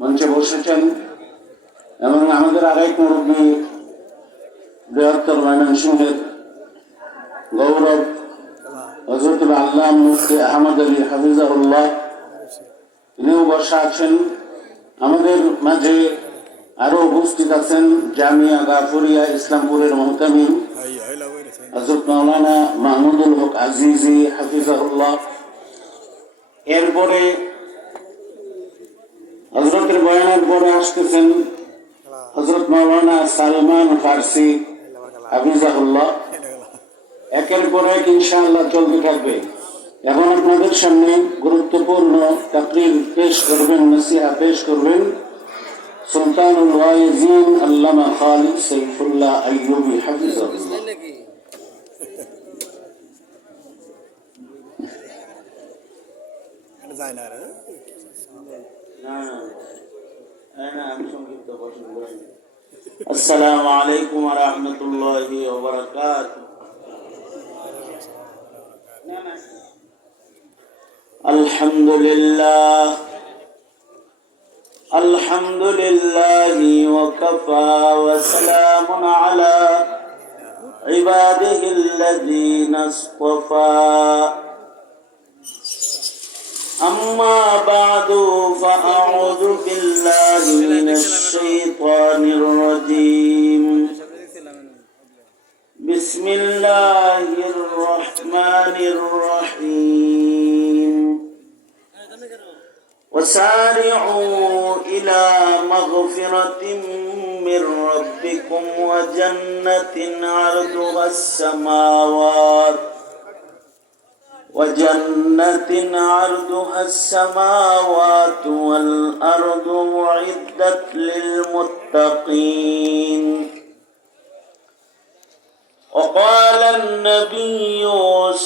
মঞ্চে বসেছেন এবং আমাদের আরেক মুরব্বী বৃহত্তর ময়মনসিংহের গৌরব হযরতুল আল্লামা মুফতি আহমদ আলী হাফিজাহুল্লাহ, তিনিও বসা আছেন। আমাদের মাঝে আরো উপস্থিত আছেন জামিয়া গাফুরিয়া ইসলামপুরের মুহতামিম হযরত মাওলানা মাহমুদুল হক আজিজি হাফিজাহুল্লাহ। এরপরে হযরতের বয়ানের পরে আসতেছেন হযরত মাওলানা সালমান ফারসি হাফিজাহুল্লাহ। একের পর এক ইনশাআল্লাহ চলতে থাকবে। এখন আপনাদের সামনে গুরুত্বপূর্ণ তাকরীর পেশ করবেন, নসিহা পেশ করবেন সুলতানুল ওয়াইজিন আল্লামা খালিদ সাইফুল্লাহ আইয়ুবী হাফিজাহুল্লাহ। আসসালামু আলাইকুম ওয়া রাহমাতুল্লাহি ওয়া বারাকাতুহু। আলহামদুলিল্লাহ আলহামদুলিল্লাহি ওয়া কাফা ওয়া সালামুন আলা ইবাদিহিল্লাযীনা ইসতাফা। أما بعد فأعوذ بالله من الشيطان الرجيم. بسم الله الرحمن الرحيم. وسارعوا إلى مغفرة من ربكم وجنة عرضها السماوات والأرض أعدت للمتقين. وقال النبي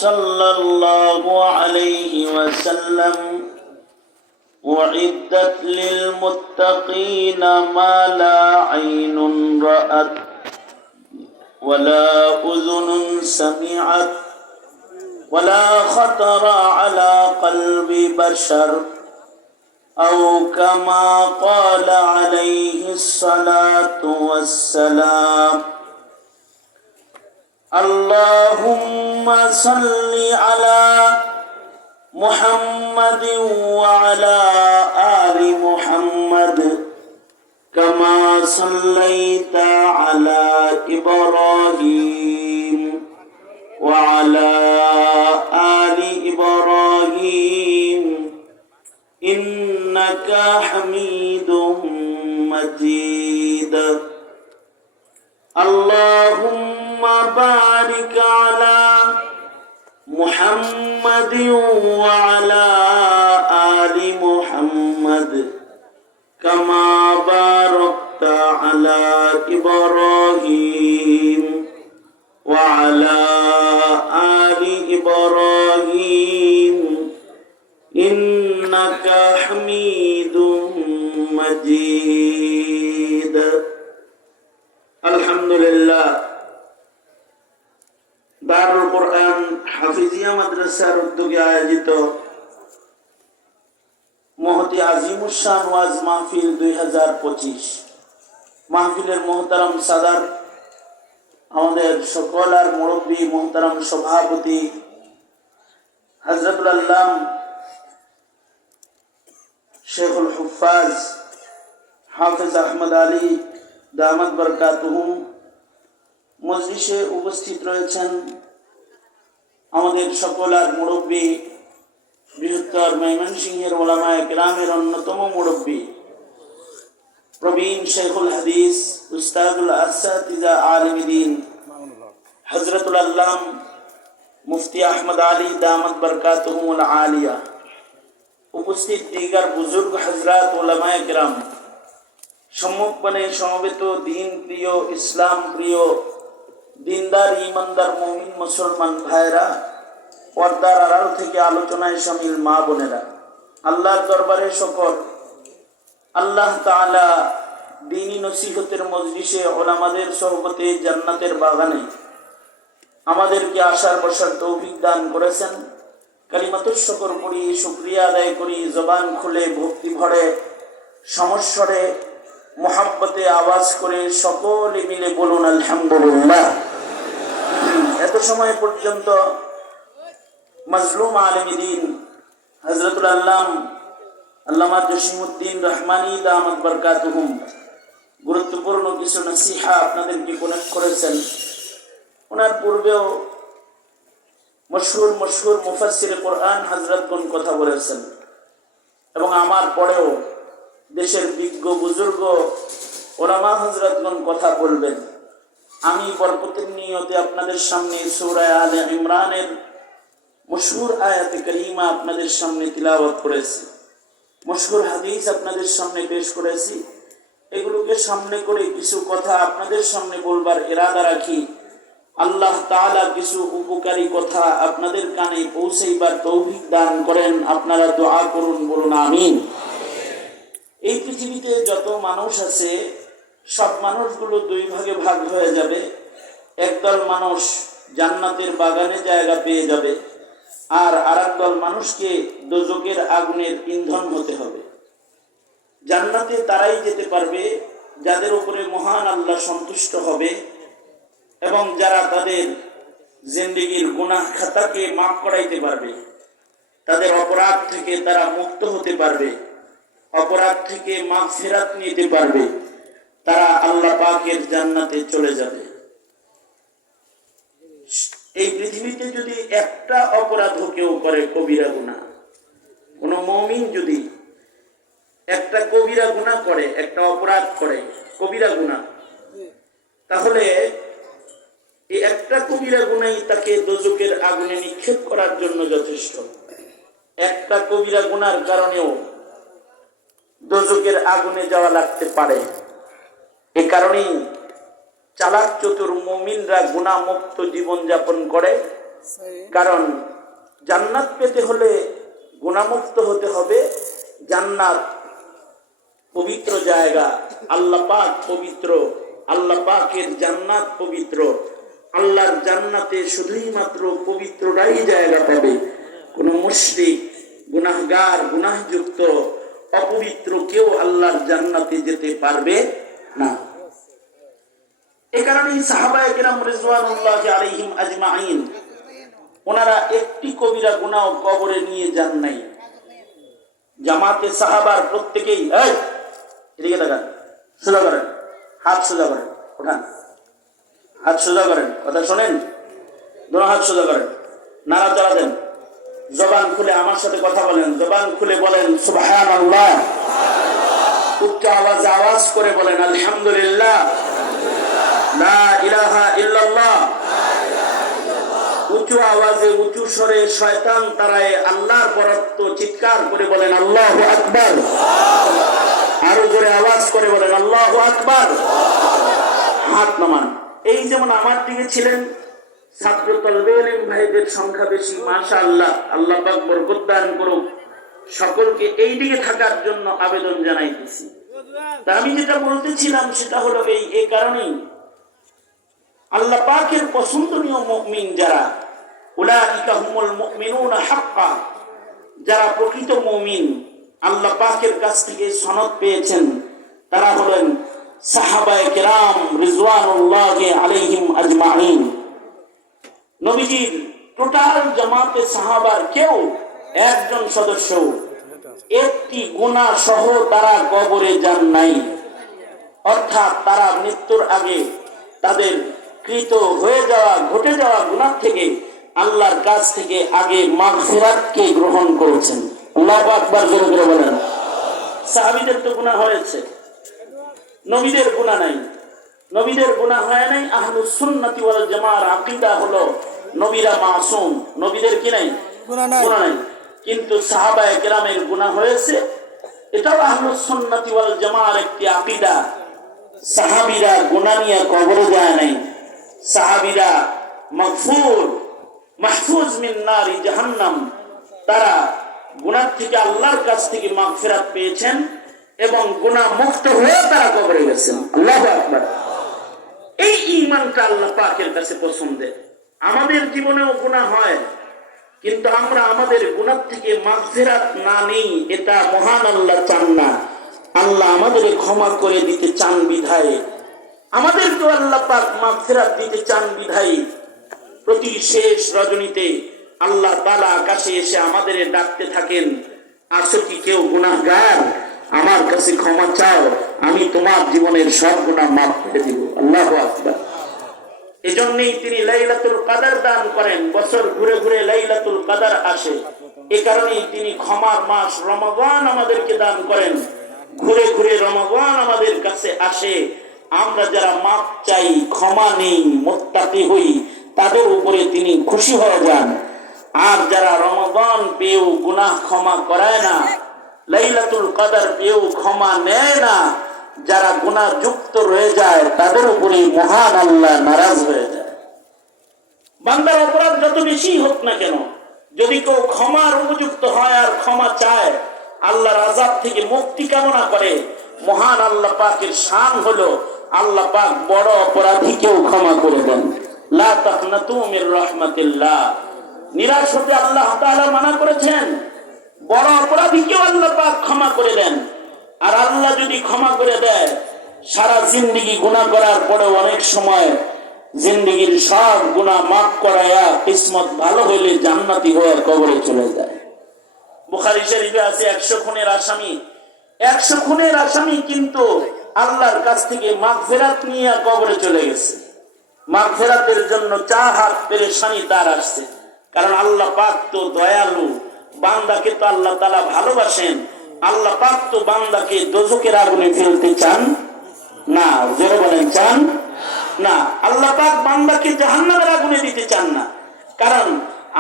صلى الله عليه وسلم أعدت للمتقين ما لا عين رأت ولا أذن سمعت ولا خطر على قلب بشر أو كما قال عليه الصلاة والسلام. اللهم صل على محمد وعلى آل محمد كما صليت على إبراهيم وعلى آل إبراهيم إنك حميد مجيد. اللهم بارك على محمد وعلى آل محمد كما باركت على إبراهيم وعلى آل إبراهيم إنك حميد مجيد. الحمد لله. দারুল কোরআন হাফিজিয়া মাদ্রাসার উদ্যোগে আয়োজিত মহতি আজিমুশান ওয়াজ মাহফিল 2025 মাহফিলের মোহতারাম সাদার, আমাদের সকলার মুরব্বী মোহতারাম সভাপতি হযরতুল আল্লামা শেখুল হুফাজ হাফেজ আহমদ আলী দামাত বরকাতুহুম, মজলিসে উপস্থিত রয়েছেন আমাদের সকলার মুরব্বী বৃহত্তর ময়মনসিংহের উলামায়ে কেরামের অন্যতম মুরব্বী প্রবীণ শেখুল হাদিস উস্তাদুল আসাতিজা আলিমিদ্দিন হযরতুল আল্লামা মুফতি আহমদ আলী দামাত বরকাতুহুমুল আলিয়া, উপস্থিত দিগার বুজুর্গ হযরত উলামায়ে কেরাম, সম্মুখপানে সমবেত দিন প্রিয়, ইসলাম প্রিয়, দিনদার ইমানদার মুমিন মুসলমান ভাইরা, পর্দার আড়াল থেকে আলোচনায় শামিল মা বোনেরা, আল্লাহর দরবারে শুকর। আল্লাহ তাআলা দ্বীনি নসিহতের মজলিসে উলামাদের সোহবতে জান্নাতের বাগানে আমাদেরকে আসার বসার তৌফিক দান করেছেন। কালিমাতুশ শুকর পড়ি, শুকরিয়া আদায় করি, জবান খুলে ভক্তি ভরে সমস্বরে মোহাব্বতে আওয়াজ করে সকলে মিলে বলুন আলহামদুলিল্লাহ। এত সময় পর্যন্ত মাজলুম আলেম দ্বীন হযরতুল আল্লামা জসিমউদ্দিন রহমানী দামাত বরকাতুহুম গুরুত্বপূর্ণ কিছু নসিহা আপনাদেরকে প্রদান করেছেন। ওনার পূর্বেও মশহুর মুফাসসির কোরআন হযরতগণ কথা বলেছেন এবং আমার পরেও দেশের বিজ্ঞ বুজুর্গ ওলামা হযরতগণ কথা বলবেন। আমি বরকতের নিয়তে আপনাদের সামনে সূরা আলে ইমরানের মশহুর আয়াতে কারিমা আপনাদের সামনে তিলাওয়াত করেছি, মশহুর হাদিস আপনাদের সামনে পেশ করেছি। এগুলোকে সামনে করে কিছু কথা আপনাদের সামনে বলবার ইরাদা রাখি। আল্লাহ তাআলা কিছু উপকারী কথা আপনাদের কানে পৌঁছাইবার তৌফিক দান করেন। আপনারা দোয়া করুন, বলুন আমিন। এই পৃথিবীতে যত মানুষ আছে সব মানুষগুলো দুই ভাগে ভাগ হয়ে যাবে। একদল মানুষ জান্নাতের বাগানে জায়গা পেয়ে যাবে, আর আরেকদল মানুষকে দোজখের আগুনের ইন্ধন হতে হবে। জান্নাতে তারাই যেতে পারবে যাদের উপরে মহান আল্লাহ সন্তুষ্ট হবে এবং যারা তাদের জিন্দেগীর গুনাহ খাতাকে মাফ করাইতে পারবে, তাদের অপরাধ থেকে তারা মুক্ত হতে পারবে, অপরাধ থেকে মাগফিরাত নিতে পারবে, তারা আল্লাহ পাকের জান্নাতে চলে যাবে। এই পৃথিবীতে যদি একটা অপরাধ কেউ করে, কবিরা গুনাহ, কোন মুমিন যদি একটা কবিরা গুনাহ করে, একটা অপরাধ করে কবিরা গুনাহ, তাহলে এই একটা কবিরা গুনাহই তাকে দোজখের আগুনে নিক্ষেপ করার জন্য যথেষ্ট। একটা কবিরা গুনার কারণেও দোজখের আগুনে যাওয়া লাগতে পারে। এ কারণেই চালাক চতুর মুমিনরা গুনাহ মুক্ত জীবন যাপন করে। কারণ জান্নাত পেতে হলে গুনাহ মুক্ত হতে হবে। জান্নাত পবিত্র জায়গা, আল্লাহ পাক পবিত্র, আল্লাহ পাকের জান্নাত পবিত্র। আল্লাহর জান্নাতে শুধুই মাত্র পবিত্ররাই জায়গা পাবে। কোন মুশরিক, গুনাহগার, গুনাহযুক্ত, অপবিত্র কেউ আল্লাহর জান্নাতে যেতে পারবে না। এই কারণেই সাহাবায়ে কেরাম রিজওয়ানুল্লাহি আলাইহিম আজমাইন ওনারা একটি কবিরা গুনাহ কবরে নিয়ে যান নাই। জামাতে সাহাবার প্রত্যেকেই এদিকে তাকান, সোজা করেন, হাত সোজা করেন, ওঠান, হাত সোজা করেন, কথা শোনেন, দোনো হাত সোজা করেন, নাড়াচাড়া দেন, জবান খুলে আমার সাথে কথা বলেন, জবান খুলে বলেন সুবহানাল্লাহ, উচ্চ আওয়াজে আওয়াজ করে বলেন আলহামদুলিল্লাহ, লা ইলাহা ইল্লাল্লাহ। উঁচু আওয়াজে উঁচু স্বরে শয়তান তারায় আল্লাহর বরত্ব চিৎকার করে বলেন আল্লাহু আকবার। আরো জোরে আওয়াজ করে বলেন আল্লাহু আকবার। হাত নামান। এই যেমন আমার দিকে ছিলেন ছাত্র তলবে ইলম ভাইদের সংখ্যা বেশি, মাশাআল্লাহ, আল্লাহ পাক বরকত দান করুক। সকলকে এই দিকে থাকার জন্য আবেদন জানাইতেছি। তা আমি যেটা বলতেছিলাম সেটা হলো এই কারণেই আল্লাহ পাকের পছন্দনীয় মুমিন যারা, উলাইকা হুমুল মুমিনুনা হাক্কা, যারা প্রকৃত মুমিন, আল্লাহ পাকের কাছ থেকে সনদ পেয়েছেন, তারা হলেন সাহাবায়ে কেরাম রিজওয়ানুল্লাহি আলাইহিম আজমাইন। নবীজির টোটাল জামাতে সাহাবার কেউ একজন সদস্য একটি গুনাহ সহ তারা কবরে যান নাই। অর্থাৎ তারা মৃত্যুর আগে তাদের কৃত হয়ে যাওয়া, ঘটে যাওয়া গুনাহ থেকে আল্লাহর কাছ থেকে আগে মাগফিরাতকে গ্রহণ করেছেন। আল্লাহু আকবার জোরে করে বলেন। সাহাবীদের তো গুনাহ হয়েছে, নবীদের গুনাহ নাই। নবীদের গুনাহ হয় নাই। আহলুস সুন্নাতি ওয়াল জামাআর আকীদা হলো নবীরা মাসুম, নবীদের কি নাই, গুনাহ নাই। কিন্তু সাহাবায়ে কেরামের গুনাহ হয়েছে, এটাও আহলুস সুন্নাতি ওয়াল জামাআর একটি আকীদা। সাহাবীরা গুনাহ নিয়ে কবরে যায় নাই। সাহাবীরা মাহফুজ মিন নারি জাহান্নাম, তারা গুনাহ থেকে আল্লাহর কাছ থেকে মাগফিরাত পেয়েছেন এবং গুনাহ মুক্ত হয়ে তারা কবরে গেছেন। আল্লাহু আকবার। এই ঈমানটা আল্লাহ পাকের কাছে পছন্দের। আমাদের জীবনেও গুনাহ হয়, কিন্তু আমরা আমাদের গুনাহ থেকে মাগফিরাত না নেই, এটা মহান আল্লাহ চান না। আল্লাহ আমাদের ক্ষমা করে দিতে চান বিধায়, আমাদেরকে আল্লাহ পাক মাগফিরাত দিতে চান বিধায় প্রতি শেষ রজনীতে আল্লাহ তাআলা আকাশে এসে আমাদের ডাকতে থাকেন, আসো কি কেউ গুনাহগার, আমার কাছে ক্ষমা চাও, আমি তোমার জীবনের সব গুনাহ মাফ করে দিব। আল্লাহু আকবার। এজন্যই তিনি লাইলাতুল কদর দান করেন, বছর ঘুরে ঘুরে লাইলাতুল কদর আসে। এ কারণেই তিনি ক্ষমার মাস রমাদান আমাদেরকে দান করেন, ঘুরে ঘুরে রমাদান আমাদের কাছে আসে। আমরা যারা মাফ চাই, ক্ষমা নেই, মুত্তাকি হই, তাদের উপরে তিনি খুশি হয়ে যান। আর যারা রমাদান পেয়েও গুনাহ ক্ষমা করায় না, লাইলাতুল কদর পেয়েও ক্ষমা নেয় না, যারা গুনাহ যুক্ত রয়ে যায়, তাদের উপরে মহান আল্লাহ নারাজ হয়ে যায়। বান্দার অপরাধ যত বেশি হোক না কেন, যদি কেউ ক্ষমার উপযুক্ত হয় আর ক্ষমা চায়, আল্লাহর আযাব থেকে মুক্তি কামনা করে, মহান আল্লাহ পাকের শান হলো আল্লাহ পাক বড় অপরাধীকেও ক্ষমা করে দেন। লা তাকনাতু মির রাহমাতিল্লাহ, নিরাশ হতে আল্লাহ তাআলা মানা করেছেন। বড় অপরাধীকেও আল্লাহ পাক ক্ষমা করে দেন। আর আল্লাহ যদি ক্ষমা করে দেয়, সারা জিন্দেগি গুনাহ করার পরেও অনেক সময় জিন্দেগির সব গুনাহ মাফ করায়া কিসমত ভালো হইলে জান্নাতি হয়ে কবরে চলে যায়। বুখারী শরীফে আছে 100 খুনের আসামি, 100 খুনের আসামি কিন্তু আল্লাহর কাছ থেকে মাগফিরাত নিয়ে কবরে চলে গেছে। মাগফিরাতের জন্য চাহাত পেরেশানি তার আসছে, কারণ আল্লাহ পাক তো দয়ালু, বান্দাকে তো আল্লাহ তাআলা ভালোবাসেন। আল্লাহ পাক তো বান্দাকে দোজখের আগুনে ফেলতে চান না, জোরে বলেন চান না। আল্লাহ পাক বান্দাকে জাহান্নামের আগুনে দিতে চান না, কারণ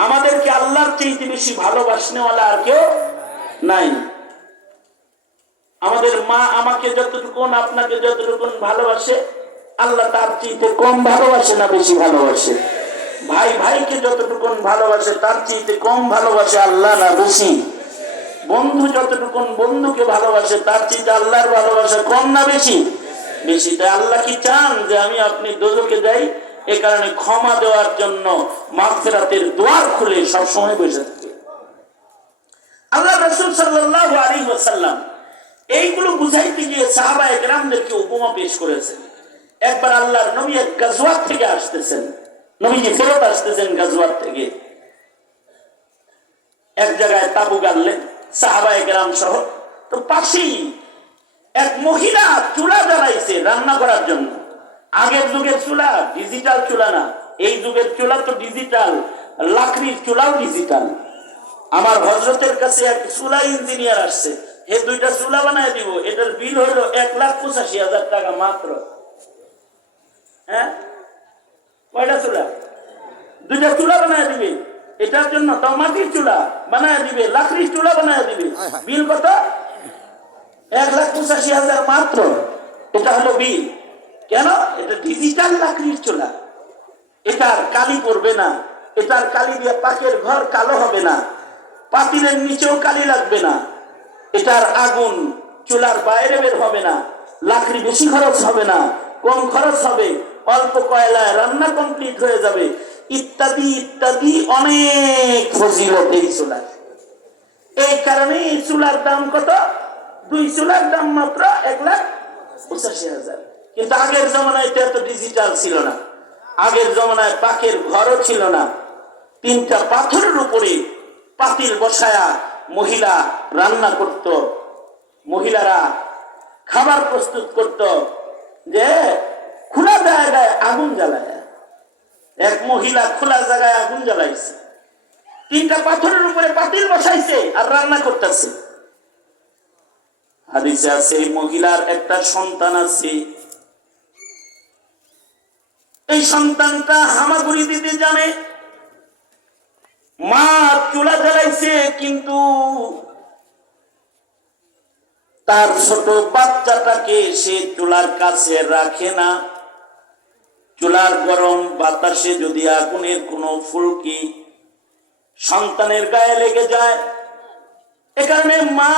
আমাদেরকে আল্লাহর চাইতে বেশি ভালোবাসনেওয়ালা আর কেউ নাই। আমাদের মা আমাকে যতটুকু আপনাকে যতটুকু ভালোবাসে, আল্লাহ তার চাইতে কম ভালোবাসে না বেশি ভালোবাসে? ভাই ভাইকে যতটুকু ভালোবাসে তার চাইতে কম ভালোবাসে আল্লাহ না বেশি? বন্ধু যতটুকু বন্ধুকে ভালোবাসে তার চাইতে আল্লাহর ভালোবাসা কম না বেশি? বেশি। তাই আল্লাহ কি চান যে আমি আপনি দোজখে যাই? এ কারণে ক্ষমা দেওয়ার জন্য মাগফিরাতের দুয়ার খুলে সবসময় বসে থাকে। আল্লাহ রাসূল সাল্লাল্লাহু আলাইহি ওয়াসাল্লাম এইগুলো বুঝাইতে গিয়ে সাহাবায়ে কেরামদেরকে উপমা পেশ করেছেন। একবার আল্লাহর নবী এক গাজওয়াত থেকে আসতেছেন, নবীজি ফেরত আসতেছেন গাজওয়াত থেকে, এক জায়গায় তাবু গাড়লেন সাহাবায়ে কেরাম সহ। তো পাশেই এক মহিলা চুলা জ্বালাইছে রান্না করার জন্য। আগের যুগের চুলা ডিজিটাল চুলা না, এই যুগের চুলা তো ডিজিটাল, লাকড়ির চুলাও ডিজিটাল। আমার হযরতের কাছে এক চুলা ইঞ্জিনিয়ার আসছে, হে দুইটা চুলা বানায় দিব, এটার বিল হলো 1,85,000 টাকা মাত্র। হ্যাঁ, কয়টা চুলা? দুইটা চুলা বানায় দিবে, এটার জন্য তাও মাটির চুলা বানায় দিবে, লাকড়ির চুলা বানায় দিবে, বিল কত? 1,85,000 মাত্র। এটা হলো বিল। কেন? এটা ডিজিটাল লাকড়ির চুলা, এটার কালি পড়বে না, এটার কালি দিয়ে পাকের ঘর কালো হবে না, পাতিলের নিচেও কালি লাগবে না, এটার আগুন চুলার বাইরে বের হবে না, লাকড়ি বেশি খরচ হবে না, কম খরচ হবে, অল্প কয়লায় রান্না কমপ্লিট হয়ে যাবে, ইত্যাদি ইত্যাদি অনেক ফজিলত এই চুলার। এই কারণে এই চুলার দাম কত? 2 চুলার দাম মাত্র 1,85,000। কিন্তু আগের জমানায় এটা এত ডিজিটাল ছিল না, আগের জমানায় পাকের ঘরও ছিল না। 3টা পাথরের উপরে পাতিল বসায়া মহিলা রান্না করত, মহিলারা খাবার প্রস্তুত করত, যে খোলা জায়গায় আগুন জ্বালায়। এক মহিলা খোলা জায়গায় আগুন জ্বালাইছে, 3টা পাথরের উপরে পাতিল বসাইছে আর রান্না করতেছে। হাদিসে আছে এই মহিলার একটা সন্তান আছে, এই সন্তানটা হামাগুড়ি দিতে জানে। মা চুলা জ্বালাইছে, কিন্তু তার ছোট বাচ্চাটাকে সে চুলার কাছে রাখে না। চুলার গরম বাতাসে যদি আগুনের কোনো ফুলকি সন্তানের গায়ে লেগে যায়, এ কারণে মা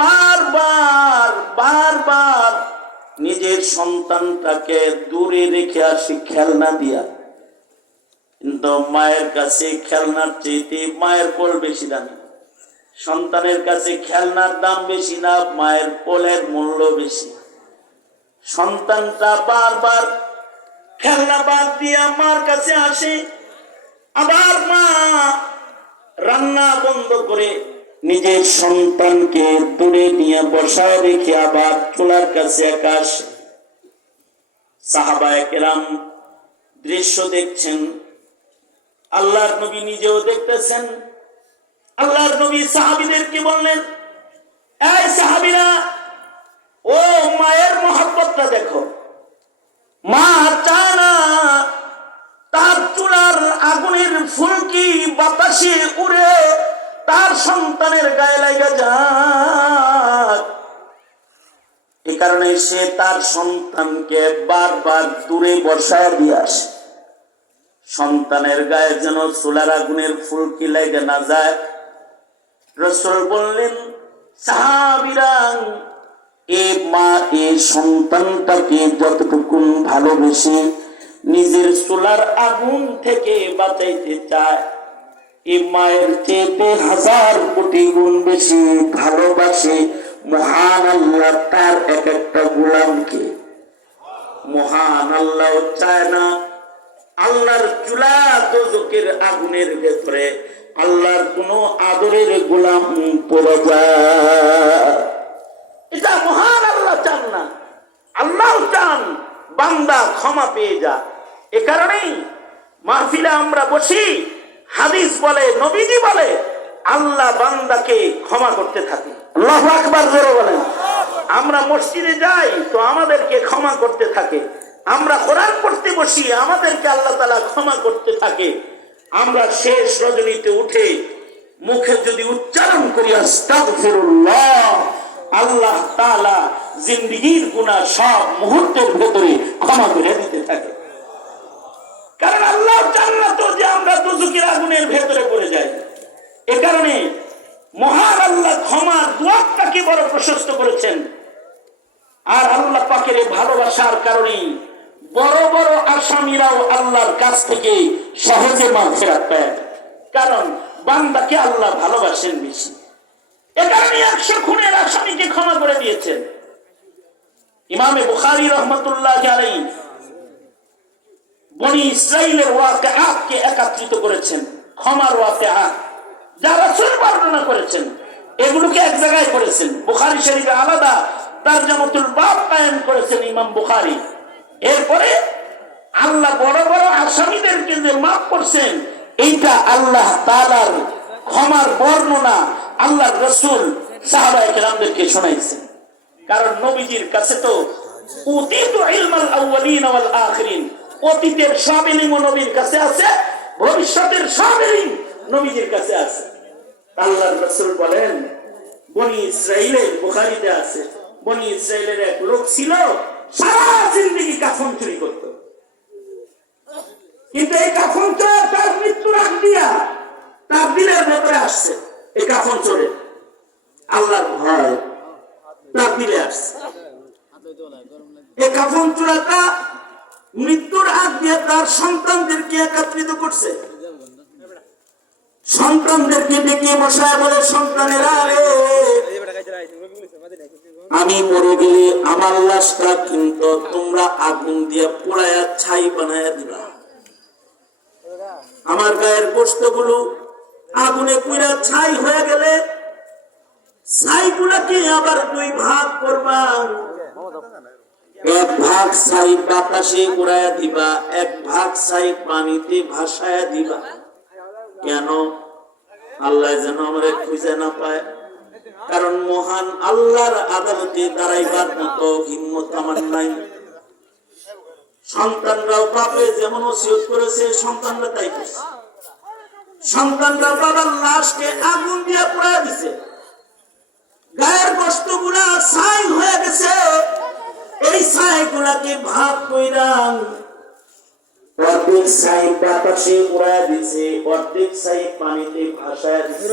বারবার বারবার নিজের সন্তানটাকে দূরে রেখে আসি খেলনা দিয়া। কিন্তু মায়ের কাছে খেলনার চাইতে মায়ের কোল বেশি দামি। সন্তানের কাছে খেলনার দাম বেশি না মায়ের কোলের মূল্য বেশি? সন্তানটা বারবার খেলনা বাদ দিয়ে মার কাছে আসে, আবার মা রান্না বন্ধ করে নিজের সন্তানকে দূরে নিয়ে বসায় রেখে আবার চুলার কাছে একা আসে। সাহাবায়ে কেরাম দৃশ্য দেখছেন, আল্লাহর নবী নিজেও দেখতেছেন। আল্লাহর নবী সাহাবীদেরকে বললেন, এই সাহাবীরা, ও মায়ের মহব্বতটা দেখো। মা চায় না তার চুলার আগুনের ফুলকি বাতাসে উড়ে তার সন্তানের গায়ে লাগা যাক। এই কারণে সে তার সন্তানকে বারবার দূরে বসায় দিয়ে আসে, সন্তানের গায়ে যেন চুলার আগুনের ফুলকি লেগে না যায়। রাসূল বললেন, সাহাবীরা, এ মা এ সন্তানটাকে যতটুকু ভালোবেসে নিজের চুলার আগুন থেকে বাঁচাইতে চায়, এ মায়ের চেয়ে 1000 কোটি গুণ বেশি ভালোবাসে মহান আল্লাহ তার এক একটা গোলামকে। মহান আল্লাহ চায় না আল্লাহর চুলা দোজখের আগুনের ভেতরে আল্লাহর কোন আদরের গোলাম পড়ে যায়। এটা মহান আল্লাহ চান না। আল্লাহ চান বান্দা ক্ষমা পেয়ে যা। এ কারণেই মাহফিলে আমরা বসি, হাদিস বলে, নবীজি বলে, আল্লাহ বান্দাকে ক্ষমা করতে থাকে। আল্লাহু আকবার জোরে বলেন। আমরা মসজিদে যাই তো আমাদেরকে ক্ষমা করতে থাকে। আমরা কোরআন পড়তে বসি, আমাদেরকে আল্লাহ তাআলা ক্ষমা করতে থাকে। আমরা শেষ রজনীতে উঠে মুখে যদি উচ্চারণ করি আস্তাগফিরুল্লাহ, আল্লাহ তাআলা জিন্দেগীর গুনাহ সব মুহূর্তের ভেতরে ক্ষমা করে দিতে থাকে। কারণ আল্লাহ চান না তো যে আমরা দোজখের আগুনের ভেতরে পড়ে যাই। এ কারণে মহান আল্লাহ ক্ষমার দুয়ারটাকে বড় প্রশস্ত করেছেন। আর আল্লাহ পাকের ভালোবাসার কারণে বড় বড় আসামিরাও আল্লাহর কাছ থেকে সহজে মাগফিরাত পায়, কারণ বান্দাকে আল্লাহ ভালোবাসেন বেশি। এ কারণে 100 খুনের আসামিকে ক্ষমা করে দিয়েছেন। ইমামে বুখারী রাহমাতুল্লাহ আলাইহি বনি ইসরাইলের ওয়াকিআতকে একত্রিত করেছেন, ক্ষমার ওয়াকিআত যা রাসূল বর্ণনা করেছেন, এগুলোকে এক জায়গায় করেছেন। বুখারী শরীফে আলাদা তারজামাতুল বাব কায়েম করেছেন ইমাম বুখারী। এরপরে আল্লাহ বড় বড় আসামিদেরকে যে মাফ করছেন, এইটা আল্লাহ তাআলার ক্ষমার বর্ণনা আল্লাহর রাসূল সাহাবায়ে কেরামদেরকে শোনাইছেন। কারণ নবীজির কাছে তো উতিতু ইলমাল আউয়ালিন ওয়াল আখিরিন, অতীতের সব ইলম নবীর কাছে আছে, ভবিষ্যতের সব ইলম নবীজির কাছে আছে। আল্লাহর রাসূল বলেন, বনি ইসরাইলের, বুখারীতে আছে, বনি ইসরাইলের এক লোক ছিল, সারা জিন্দেগি কাফন চুরি করত। কিন্তু এই কাফন চোর তার মৃত্যুর আগ দিয়া তার দিলের ভেতরে আসছে। এই কাফন চোরে আল্লাহর ভয় তার দিলে আসছে। এই কাফন চোরাটা মৃত্যুর আগ দিয়ে তার সন্তানদেরকে একত্রিত করছে। সন্তানদেরকে ডেকে বসায় বলে, সন্তানেরা, আমি মরে গেলে আমার লাশটা কিন্তু তোমরা আগুন দিয়ে পোড়ায়া ছাই বানায়া দিবা। আমার গায়ের গোশতগুলো আগুনে পুড়া ছাই হয়ে গেলে ছাইগুলোকে আবার 2 ভাগ করবা। 1 ভাগ ছাই বাতাসে উড়ায়া দিবা, 1 ভাগ ছাই পানিতে ভাসায়া দিবা। কেন? আল্লাহ যেন আমরা খুঁজে না পায়। কারণ মহান আল্লাহর আদালতে দাঁড়াইবার মতো হিম্মত আমার নাই। সন্তানরাও বাপে যেমন ওসিয়ত করেছে, সন্তানরা তাই করছে। সন্তানরা বাবার লাশকে আগুন দিয়ে পোড়ায় দিছে, গায়ের গোশতগুলা ছাই হয়ে গেছে। এই ছাইগুলাকে ভাগ কইরা অর্ধেক ছাই বাতাসে উড়ায় দিছে, অর্ধেক ছাই পানিতে ভাসায় দিছে।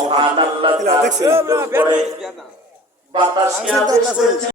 মহান আল্লাহ বাতাসকে আদেশ করেছেন।